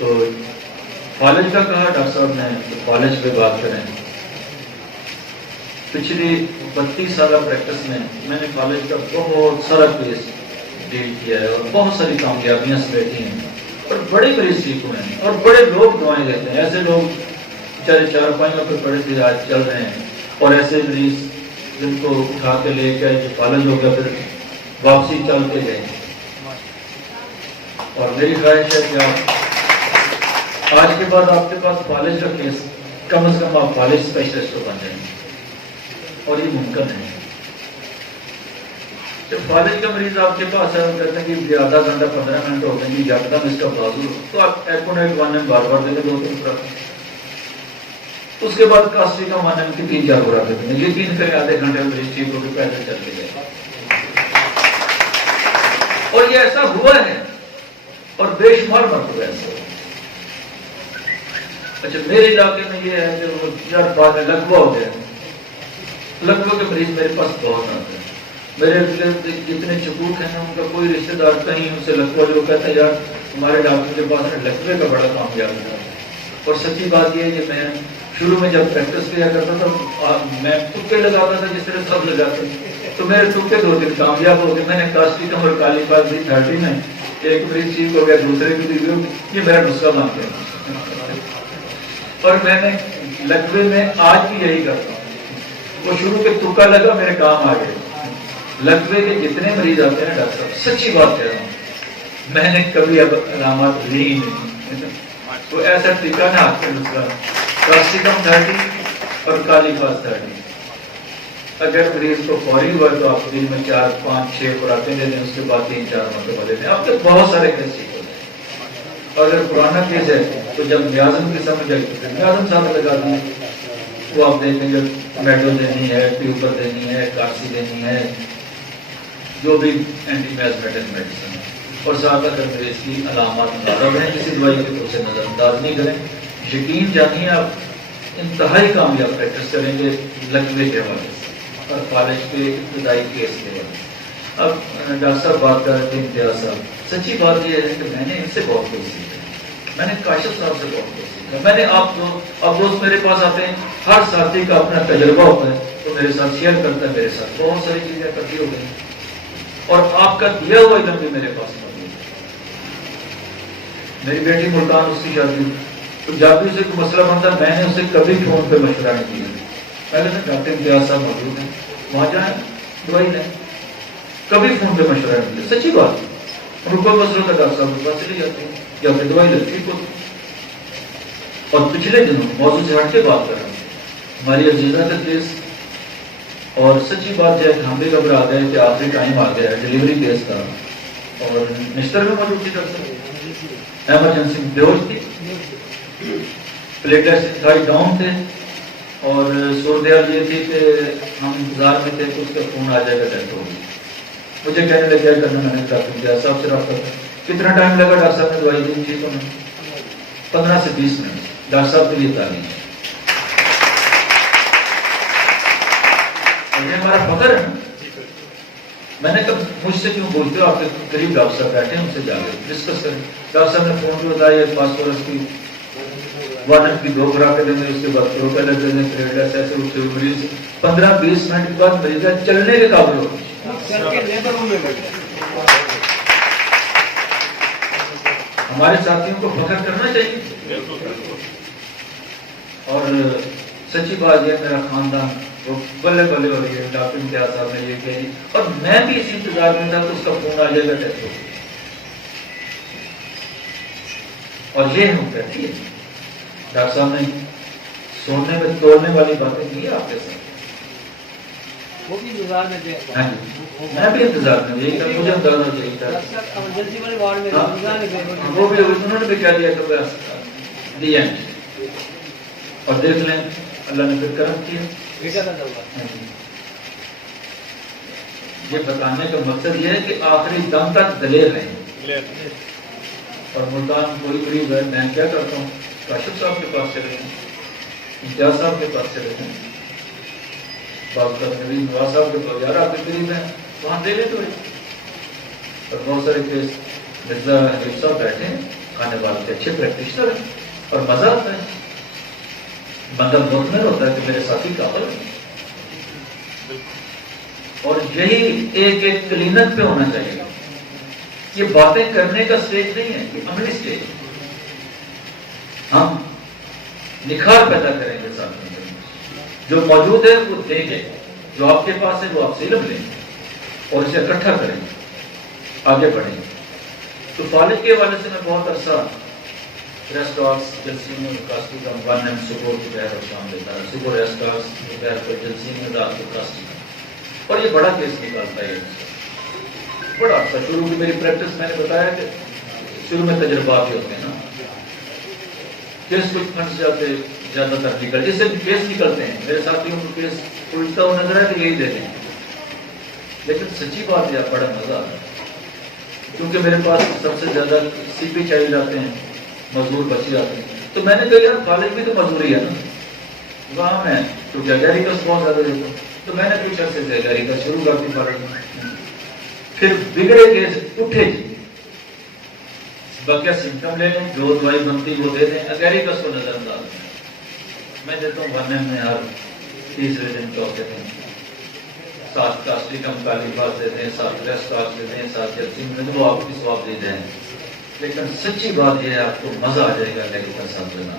تو فالج کا کہا ڈاکٹر صاحب نے، تو فالج پہ بات کریں. پچھلی 32 سالہ پریکٹس میں نے فالج کا بہت سارا کیس ڈیل کیا ہے اور بہت ساری کامیابیاں سے بیٹھی ہیں اور بڑے مریض ٹھیک ہوئے ہیں اور بڑے لوگ دعائیں دیتے ہیں. ایسے لوگ بیچارے چارپائیوں پہ پڑے تھے آج چل رہے ہیں، اور ایسے مریض جن کو اٹھا کے لے کے جو فالج ہو گیا پھر واپسی چلتے گئے. اور میری خواہش ہے کہ آپ آج کے بعد آپ کے پاس فالج کا کیس کم از کم آپ فالج اسپیشلسٹ بن جائیں گے، اور یہ ممکن ہے. جب فالج کا مریض آپ کے پاس ہے، کہتے ہیں کہ آدھا گھنٹہ 15 منٹ ہو گئے کہ یکدم اس کا بازو، تو آپ ایکونیٹ 1 میں بار بار دیں گے 2-3 خوراک. اس کے بعد کاسٹی کا مانا کی 3-4 خوراک دیں گے. یقین کریں آدھے گھنٹے میں مریض ٹھیک ہو کے پیدل چل کے گئے. اور یہ ایسا ہوا ہے اور بے شمار مرتبہ ایسا ہوا. اچھا میرے علاقے میں یہ ہے کہ وہ یار بعد میں لکوا ہو گیا. لکوا کے مریض میرے پاس بہت آتے ہیں. میرے جتنے چکوک ہیں نا، ان کا کوئی رشتہ دار کہیں ان سے لکوا جو کہتا ہے یار ہمارے ڈاکٹر کے پاس لکوے کا بڑا کامیاب ہے. اور سچی بات یہ ہے کہ میں شروع میں جب پریکٹس کیا کرتا تھا میں تکے لگاتا تھا جس طرح سب لگاتے ہیں، تو میرے تکے 2 دن کامیاب ہو گئے. میں نے کاسٹی کم اور کالی پاس دی 30 میں ایک مریض ٹھیک ہو گیا، دوسرے کی بھی یہ میرا نسخہ مان گیا. اور میں نے لکوے میں آج بھی یہی کرتا ہوں. وہ شروع کے تکا لگا میرے کام آ گئے. لکوے کے جتنے مریض آتے ہیں ڈاکٹر صاحب سچی بات کہہ رہا ہوں، میں نے کبھی اب علامات لی ہی نہیں. تو ایسا ٹیکا نہ ہاتھ میں نسخہ کاسٹیکم 30 اور کالی پاس 30. اگر مریض کو فوری ہوا تو آپ دن میں 4-5-6 خوراکیں لے لیں، اس کے بعد 3-4 مرتبہ لے لیں. آپ کے بہت سارے کیس ٹھیک ہو جائیں. اور اگر پرانا کیس ہے تو جب نیازم کی سمجھ آئی تو نیازم صاحب لگا دیں. وہ آپ دیکھیں گے میڈو دینی ہے، ٹیوبر دینی ہے، کارسی دینی ہے، جو بھی اینٹی میزمیٹک میڈیسن ہے. اور ساتھ اگر مریض کی علامات مطالعہ کریں کسی دوائی کے تو اسے نظر انداز نہیں کریں. یقین جانیے آپ انتہائی کامیاب پریکٹس کریں گے لکوے کے حوالے سے اور فالج کے ابتدائی کیس کے حوالے سے. اب ڈاکٹر صاحب بات کر رہے تھے امتیاز صاحب. سچی بات یہ ہے کہ میں نے ان سے بہت کچھ سیکھا. میں نے کاشف صاحب سے بہت کچھ سیکھا. میں نے اب دوست میرے پاس آتے ہیں، ہر ساتھی کا اپنا تجربہ ہوتا ہے تو میرے ساتھ شیئر کرتا ہے. میرے ساتھ بہت ساری چیزیں اکٹھی ہو گئی اور آپ کا دیا ہوا علم بھی میرے پاس موجود ہے. میری بیٹی ملتان، اس کی شادی، تو جب بھی اسے کوئی مسئلہ بنتا میں نے اسے کبھی فون پہ مشورہ نہیں کیا. پہلے میں ڈاکٹر امتیاز صاحب موجود ہیں، وہاں جائیں دوائی لیں. کبھی فون پہ مشورہ نہیں کیا. سچی بات. ان کو مسئلہ کا ڈاکٹر صاحب کے پاس چلی جاتی ہیں یا پھر دوائی لیتی ٹھیک ہوتی. اور پچھلے دنوں موضوع سے ہٹ کے بات کر رہے ہیں، ہماری عزیزہ کا کیس. اور سچی بات ہے کہ ہم بھی گھبرا گئے کہ آخری ٹائم آ گیا ہے ڈلیوری کیس کا. اور نشتر میں موجود تھی ڈاکٹر صاحب، ایمرجنسی بے ہوش تھی، پلیٹلیٹس انتہائی ڈاؤن تھے. اور صورتحال یہ تھی کہ ہم انتظار میں تھے کہ اس کا فون آ جائے گا، ڈیتھ ہوگی. مجھے کہنے لگے کیا کرنا. میں نے ڈاکٹر امتیاز صاحب سے رابطہ کیا. کتنا ٹائم لگا ڈاکٹر صاحب نے دوائی دی ٹھیک ہونا؟ 15 سے 20 منٹ. ڈاکٹر صاحب کے لیے تعلیم ہے. یہ ہمارا فخر ہے نا. میں نے کہا مجھ سے کیوں بولتے ہو، آپ کے قریب ڈاکٹر صاحب بیٹھے ہیں، ان سے جا کے ڈسکس کریں. ڈاکٹر صاحب نے فون پہ بتایا فاسفورس کی 1 کی 2 خوراکیں دیں گے، اس کے بعد پروپیلر دیں گے، پلیٹلیٹس ایسے اٹھتے ہوئے مریض 15-20 منٹ کے بعد مریض چلنے کے قابل ہو. ہمارے ساتھیوں کو فخر کرنا چاہیے. اور سچی بات یہ میرا خاندان وہ بلے بلے ہو رہی ہے. ڈاکٹر امتیاز صاحب نے یہ کہا اور میں بھی اسی انتظار میں تھا کہ اس کا فون آ جائے گا ٹیسٹ ہو. اور یہ ہم کہتی ہے ڈاکٹر صاحب نے سونے میں توڑنے والی باتیں کی آپ کے ساتھ. وہ بھی انتظار میں تھے. ہاں جی میں بھی انتظار میں. یہی تھا مجھے اندازہ یہی تھا. ایمرجنسی والے وارڈ میں انتظار میں تھے. وہ بھی انہوں نے بھی کہہ دیا کہ بس دی اینڈ. اور دیکھ لیں اللہ نے پھر کرم کیا. یہ بتانے کا مقصد یہ ہے کہ آخری دم تک دلیر رہیں. اور ملتان کوئی قریب ہے، میں کیا کرتا ہوں کاشف صاحب کے پاس چلے جائیں، امتیاز صاحب کے پاس چلے جائیں، بات کرنے بھی نواز صاحب کے پاس، یار آپ کے قریب ہیں وہاں دے لیں تو. اور بہت سارے کیس مرزا حبیب صاحب بیٹھے ہیں کھانے والے کے اچھے پریکٹیشنر ہیں اور مزہ آتا ہے، بندہ مطمئن ہوتا ہے کہ میرے ساتھی قابل ہیں. اور یہی ایک ایک کلینک پہ ہونا چاہیے. یہ باتیں کرنے کا سٹیج نہیں ہے، یہ عملی سٹیج ہے. ہم نکھار پیدا کریں گے ساتھ میں، جو موجود ہے وہ دیں گے، جو آپ کے پاس ہے وہ آپ سے علم لیں گے اور اسے اکٹھا کریں گے، آگے بڑھیں گے. تو فالج کے حوالے سے میں بہت عرصہ ریسٹ ہاؤس جلسی میں کاسٹی کا ون ایم صبح دوپہر اور شام دیتا ہے، صبح ریسٹ ہاؤس دوپہر کو جلسی میں رات کو کاسٹی کا. اور یہ بڑا کیس نکالتا ہے، بڑا اچھا. شروع کی میری پریکٹس میں نے بتایا کہ شروع میں تجربات ہی ہوتے ہیں نا، کیس کچھ پھنس جاتے زیادہ تر نکل، جس سے کیس نکلتے ہیں میرے ساتھیوں کو کیس الجھتا ہوا نظر ہے تو یہی دیتے ہیں. لیکن سچی بات ہے بڑا مزہ آتا ہے، کیونکہ میرے پاس سب سے زیادہ سی پی چاہیے جاتے ہیں، مزدور بچے جاتے ہیں. تو میں نے کہا یار کالج بھی تو مزدوری ہے نا، وہاں میں تو گہری کا بہت زیادہ دیتا ہوں. تو میں نے کچھ عرصے سے گہری کا شروع کر دی کالج میں. پھر بگڑے کیس اٹھے جی باقی سمٹم لے لیں، جو دوائی بنتی وہ دے دیں، اگیری کا اس کو نظر انداز میں دیتا ہوں. بھرنے میں ہر تیسرے دن کا ہوتے ہیں 7 کاسٹی کم کالی باز دیتے ہیں، 7 ریسٹ ہاؤس دیتے ہیں، 7 جلسی میں وہ آپ کی سواب دے دیں. لیکن سچی بات یہ ہے آپ کو مزہ آ جائے گا لیکن کا ساتھ لینا.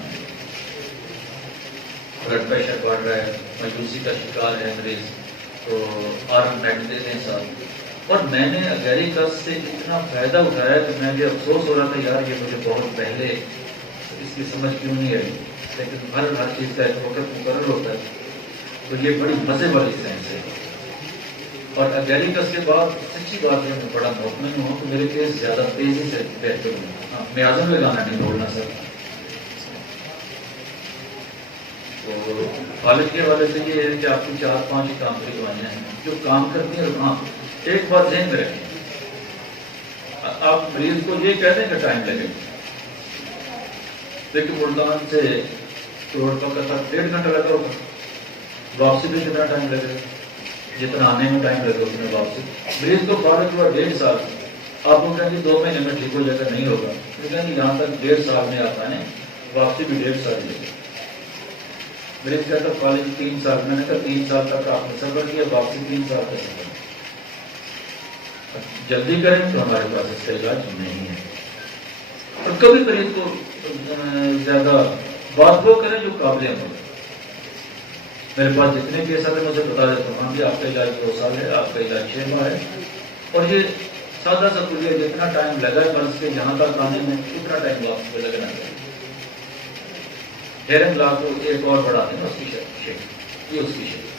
بلڈ پریشر بڑھ رہا ہے، مایوسی کا شکار ہے مریض، تو آرم میڈ دے دیں ساتھ. اور میں نے اگیری کس سے اتنا فائدہ اٹھایا کہ میں بھی افسوس ہو رہا تھا یار یہ مجھے بہت پہلے اس کی سمجھ کیوں نہیں آئی. لیکن ہر چیز کا ایک وقت مقرر ہوتا ہے. تو یہ بڑی مزے والی سائنس ہے. اور اگیری کس کے بعد سچی بات ہے میں بڑا مطمئن ہوں کہ میرے کیس زیادہ تیزی سے بہتر ہوں. میں اعظم لگانا نہیں بولنا سر. تو کالج کے حوالے سے یہ ہے کہ آپ کی 4-5 کام کی دوائیاں ہیں جو کام کرتی ہیں. اور ہاں ایک بات ذہن میں رکھیں، آپ مریض کو یہ کہہ دیں کہ ٹائم لگے، لیکن ملتان سے روڈ پر تک 1.5 گھنٹہ لگا ہوگا، واپسی میں کتنا ٹائم لگے گا؟ جتنا آنے میں ٹائم لگے اس میں واپسی. مریض کو فارغ ہوا 1.5 سال، آپ کو کہیں گے 2 مہینے میں ٹھیک ہو جائے گا، نہیں ہوگا. کہیں گے یہاں تک 1.5 سال میں آتا ہے، واپسی بھی 1.5 سال لگے. مریض کہتا کالج 3 سال، میں نے کہا 3 سال تک آپ نے سفر کیا، واپسی 3 سال کا سفر. جلدی کریں تو ہمارے پاس اس کا علاج نہیں ہے. اور کبھی مریض کو زیادہ بات وہ کریں جو قابل عمل. میرے پاس جتنے کیس آتے ہیں مجھے بتا دیتا ہوں ہاں جی آپ کا علاج 2 سال ہے، آپ کا علاج 6 ماہ ہے. اور یہ سادہ سا کلیہ جتنا ٹائم لگا ہے مرض کے یہاں تک آنے میں اتنا ٹائم واپس پہ لگنا چاہیے. ہیئرنگ لا کو ایک اور بڑھا دیں اس کی شکل، یہ اس کی شکل.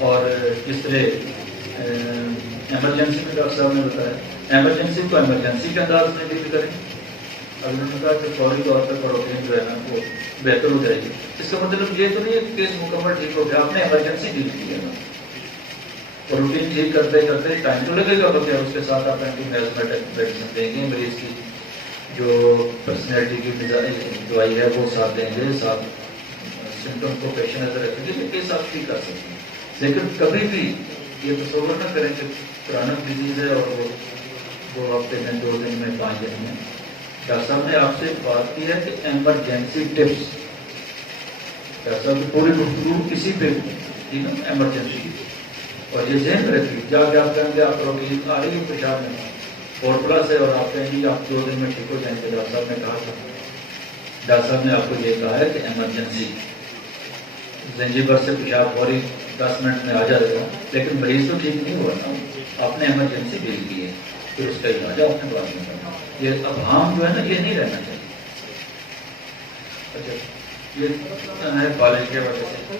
اور اس طرح ایمرجنسی میں ڈاکٹر صاحب نے بتایا ایمرجنسی کو ایمرجنسی کے انداز میں ڈیل کریں. اب انہوں نے کہا کہ فوری طور پر پروٹین جو ہے نا وہ بہتر ہو جائے گی. اس کا مطلب یہ تو نہیں ہے کہ کیس مکمل ٹھیک ہو گیا، آپ نے ایمرجنسی ڈیل کی ہے نا. پروٹین ٹھیک کرتے کرتے ٹائم تو لگے گا، بلکہ اس کے ساتھ آپ اینٹی میڈیسن دیں گے. مریض کی جو پرسنالٹی کی دوائی ہے وہ ساتھ دیں گے، ساتھ سمٹم کو پیش نظر رکھیں گے، کیس آپ ٹھیک کر سکتے ہیں. لیکن کبھی بھی یہ تصور نہ کریں کہ کرانک ڈیزیز ہے اور وہ ہفتے میں 2 دن میں 5 دن میں. ڈاکٹر صاحب نے آپ سے بات کی ہے کہ ایمرجنسی ٹپس، ڈاکٹر صاحب کی پوری گفتگو کسی پہ تھی نا ایمرجنسی. اور یہ ذہن میں رکھیے جا کے آپ کہیں گے آپ پروٹین آ رہی ہے پیشاب میں 4+ ہے اور آپ کہیں گے آپ 2 دن میں ٹھیک ہو جائیں گے. ڈاکٹر صاحب نے کہا تھا، ڈاکٹر صاحب نے آپ کو یہ کہا ہے کہ ایمرجنسی زنجیبر سے پیشاب فوری 10 منٹ میں آ جائے گا. لیکن مریض تو ٹھیک نہیں ہوا نا، آپ نے ایمرجنسی ڈیل کی ہے، پھر اس کا علاج آپ نے بعد میں کرنا. یہ ابہام جو ہے نا یہ نہیں رہنا چاہیے. اچھا یہ ہے کالج کے وجہ سے.